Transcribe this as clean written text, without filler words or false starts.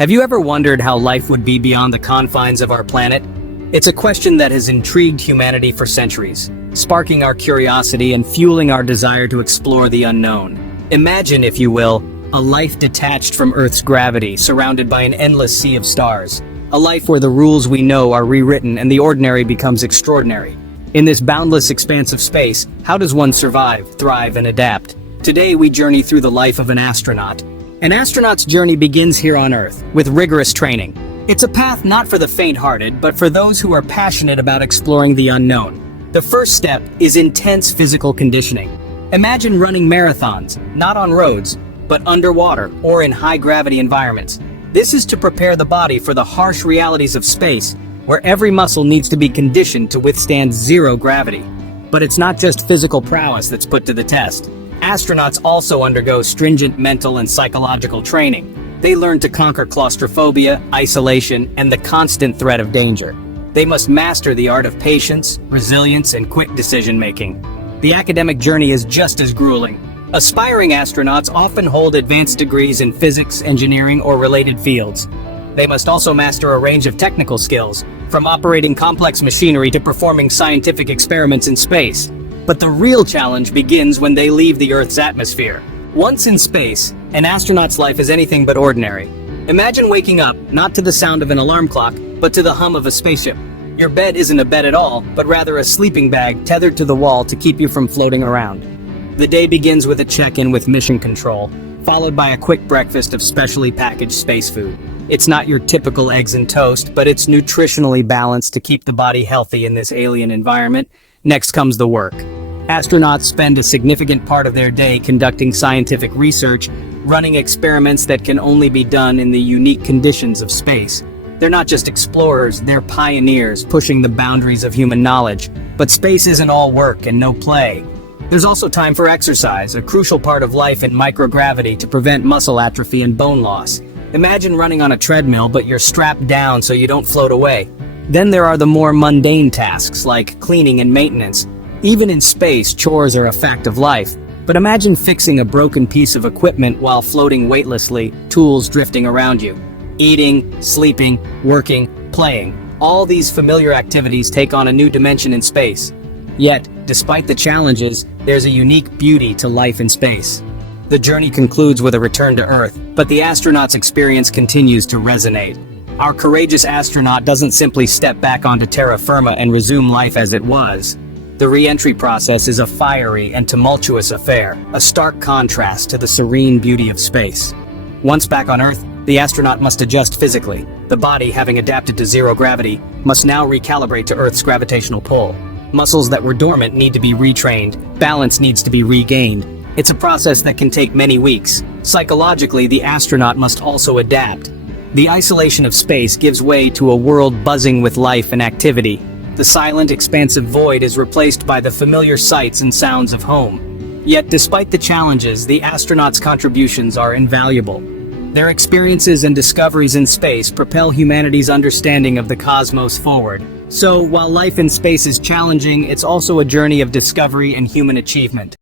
Have you ever wondered how life would be beyond the confines of our planet? It's a question that has intrigued humanity for centuries, sparking our curiosity and fueling our desire to explore the unknown. Imagine, if you will, a life detached from Earth's gravity, surrounded by an endless sea of stars. A life where the rules we know are rewritten and the ordinary becomes extraordinary. In this boundless expanse of space, how does one survive, thrive, and adapt? Today we journey through the life of an astronaut. An astronaut's journey begins here on Earth, with rigorous training. It's a path not for the faint-hearted, but for those who are passionate about exploring the unknown. The first step is intense physical conditioning. Imagine running marathons, not on roads, but underwater or in high-gravity environments. This is to prepare the body for the harsh realities of space, where every muscle needs to be conditioned to withstand zero gravity. But it's not just physical prowess that's put to the test. Astronauts also undergo stringent mental and psychological training. They learn to conquer claustrophobia, isolation, and the constant threat of danger. They must master the art of patience, resilience, and quick decision-making. The academic journey is just as grueling. Aspiring astronauts often hold advanced degrees in physics, engineering, or related fields. They must also master a range of technical skills, from operating complex machinery to performing scientific experiments in space. But the real challenge begins when they leave the Earth's atmosphere. Once in space, an astronaut's life is anything but ordinary. Imagine waking up, not to the sound of an alarm clock, but to the hum of a spaceship. Your bed isn't a bed at all, but rather a sleeping bag tethered to the wall to keep you from floating around. The day begins with a check-in with mission control, followed by a quick breakfast of specially packaged space food. It's not your typical eggs and toast, but it's nutritionally balanced to keep the body healthy in this alien environment. Next comes the work. Astronauts spend a significant part of their day conducting scientific research, running experiments that can only be done in the unique conditions of space. They're not just explorers, they're pioneers pushing the boundaries of human knowledge. But space isn't all work and no play. There's also time for exercise, a crucial part of life in microgravity to prevent muscle atrophy and bone loss. Imagine running on a treadmill, but you're strapped down so you don't float away. Then there are the more mundane tasks like cleaning and maintenance. Even in space, chores are a fact of life. But imagine fixing a broken piece of equipment while floating weightlessly, tools drifting around you. Eating, sleeping, working, playing. All these familiar activities take on a new dimension in space. Yet, despite the challenges, there's a unique beauty to life in space. The journey concludes with a return to Earth, but the astronaut's experience continues to resonate. Our courageous astronaut doesn't simply step back onto terra firma and resume life as it was. The re-entry process is a fiery and tumultuous affair, a stark contrast to the serene beauty of space. Once back on Earth, the astronaut must adjust physically. The body, having adapted to zero gravity, must now recalibrate to Earth's gravitational pull. Muscles that were dormant need to be retrained, balance needs to be regained. It's a process that can take many weeks. Psychologically, the astronaut must also adapt. The isolation of space gives way to a world buzzing with life and activity. The silent, expansive void is replaced by the familiar sights and sounds of home. Yet, despite the challenges, the astronauts' contributions are invaluable. Their experiences and discoveries in space propel humanity's understanding of the cosmos forward. So, while life in space is challenging, it's also a journey of discovery and human achievement.